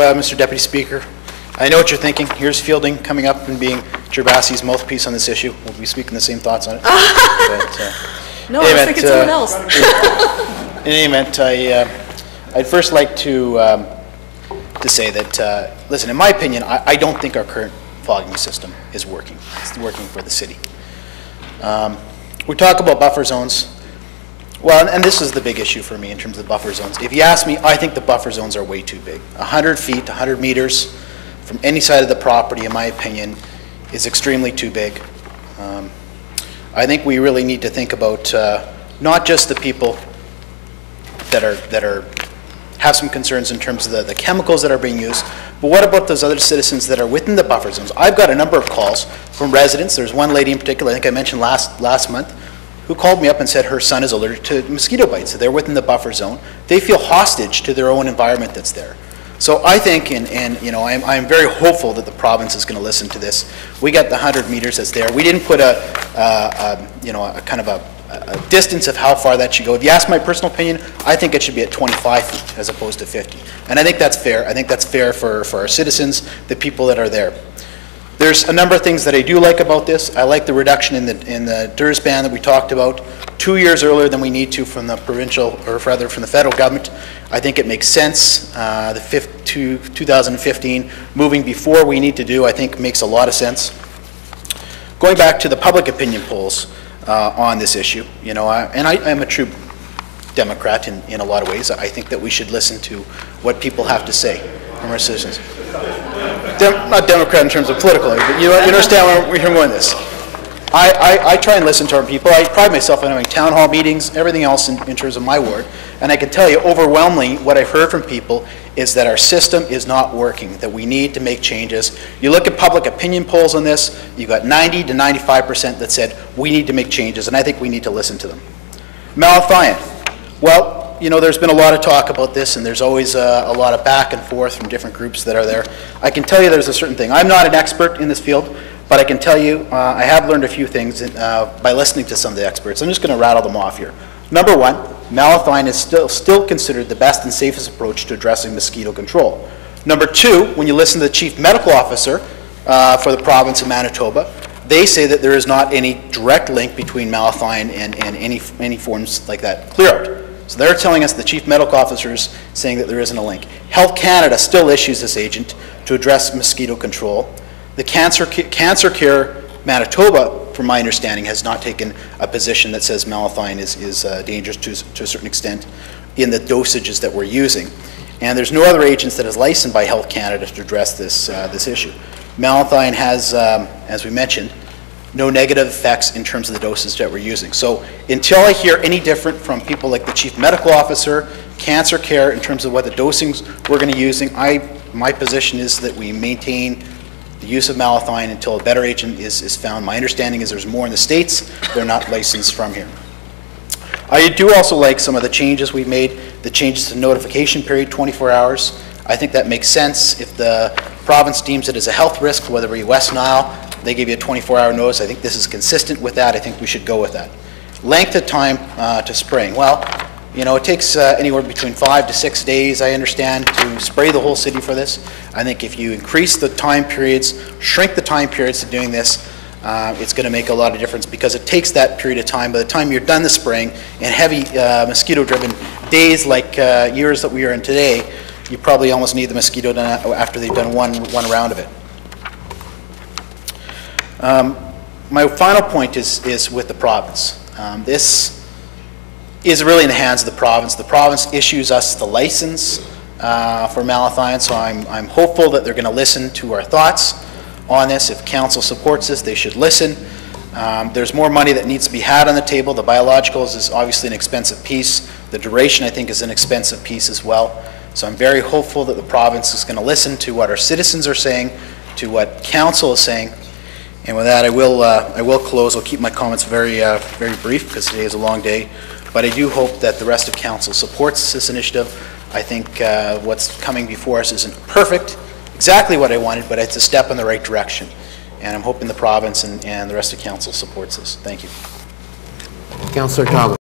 Mr. Deputy Speaker. I know what you're thinking. Here's Fielding coming up and being Gervasi's mouthpiece on this issue. We'll be speaking the same thoughts on it. No, I was thinking someone else. In any event, I'd first like to say that, listen, in my opinion, I don't think our current fogging system is working. It's working for the city. We talk about buffer zones. Well, and this is the big issue for me in terms of buffer zones. If you ask me, I think the buffer zones are way too big. 100 feet, 100 meters from any side of the property, in my opinion, is extremely too big. I think we really need to think about not just the people that have some concerns in terms of the chemicals that are being used, but what about those other citizens that are within the buffer zones? I've got a number of calls from residents. There's one lady in particular, I think I mentioned last month, who called me up and said her son is allergic to mosquito bites. So they're within the buffer zone. They feel hostage to their own environment that's there. So I think, and you know, I'm very hopeful that the province is going to listen to this. We got the 100 meters that's there. We didn't put a kind of a distance of how far that should go. If you ask my personal opinion, I think it should be at 25 feet as opposed to 50. And I think that's fair. I think that's fair for our citizens, the people that are there. There's a number of things that I do like about this. I like the reduction in the DERS ban that we talked about 2 years earlier than we need to from the provincial, or rather from the federal government. I think it makes sense. The 2015, moving before we need to do, I think makes a lot of sense. Going back to the public opinion polls on this issue, you know, I'm a true Democrat in a lot of ways. I think that we should listen to what people have to say from our citizens. Not Democrat in terms of political, but you understand where we're going with this. I try and listen to our people. I pride myself on having town hall meetings, everything else in terms of my ward, and I can tell you overwhelmingly what I've heard from people is that our system is not working, that we need to make changes. You look at public opinion polls on this, you've got 90 to 95% that said we need to make changes, and I think we need to listen to them. Malathion. Well, you know, there's been a lot of talk about this, and there's always a lot of back and forth from different groups that are there. I can tell you there's a certain thing. I'm not an expert in this field, but I can tell you I have learned a few things by listening to some of the experts. I'm just going to rattle them off here. Number one, malathion is still considered the best and safest approach to addressing mosquito control. Number two, when you listen to the Chief Medical Officer for the province of Manitoba, they say that there is not any direct link between malathion and any forms like that clear out. So they're telling us, the Chief Medical Officers saying that there isn't a link. Health Canada still issues this agent to address mosquito control. The Cancer Care Manitoba, from my understanding, has not taken a position that says malathion is dangerous to a certain extent in the dosages that we're using. And there's no other agents that is licensed by Health Canada to address this issue. Malathion has, as we mentioned, no negative effects in terms of the doses that we're using. So until I hear any different from people like the Chief Medical Officer, Cancer Care, in terms of what the dosings we're going to be using, my position is that we maintain the use of malathion until a better agent is found. My understanding is there's more in the States. They're not licensed from here. I do also like some of the changes we've made, the changes to notification period, 24 hours. I think that makes sense. If the province deems it as a health risk, whether it be West Nile, they give you a 24-hour notice. I think this is consistent with that. I think we should go with that. Length of time to spraying. Well, you know, it takes anywhere between 5 to 6 days, I understand, to spray the whole city for this. I think if you increase the time periods, shrink the time periods to doing this, it's going to make a lot of difference, because it takes that period of time. By the time you're done the spraying, and heavy mosquito-driven days like years that we are in today, you probably almost need the mosquito done after they've done one round of it. My final point is with the province. This is really in the hands of the province. The province issues us the license for malathion, so I'm hopeful that they're going to listen to our thoughts on this. If council supports this, they should listen. There's more money that needs to be had on the table. The biologicals is obviously an expensive piece. The duration, I think, is an expensive piece as well. So I'm very hopeful that the province is going to listen to what our citizens are saying, to what council is saying. And with that, I will close. I'll keep my comments very brief, because today is a long day. But I do hope that the rest of council supports this initiative. I think what's coming before us isn't perfect, exactly what I wanted, but it's a step in the right direction. And I'm hoping the province and the rest of council supports this. Thank you. Councillor Talbot.